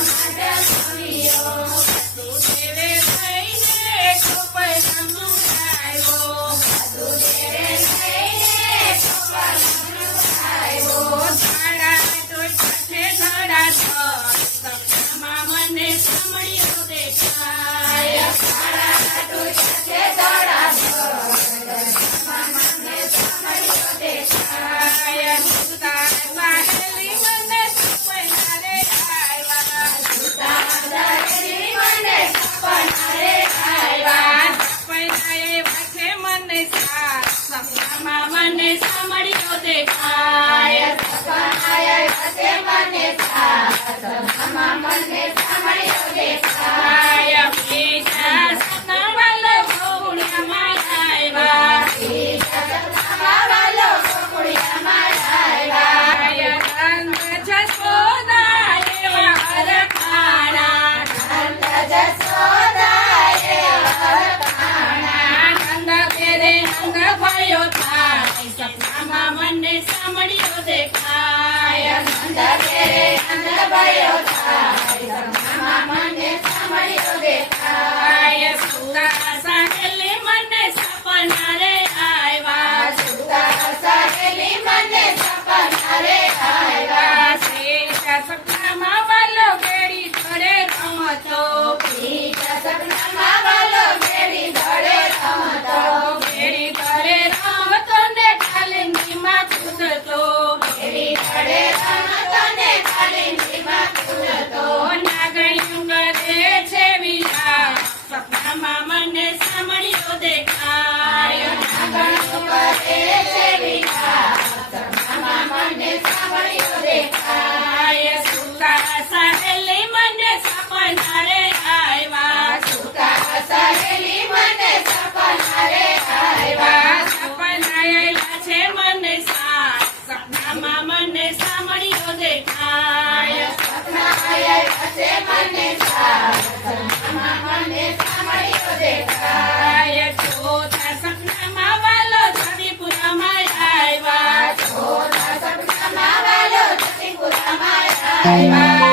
Thank you. So, Amar Mandes, Amar Mandes, Amar Mandes. Bye. Bye.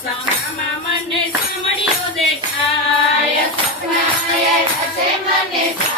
Samama, Samadio, the Ayah, Samaya, Samanese.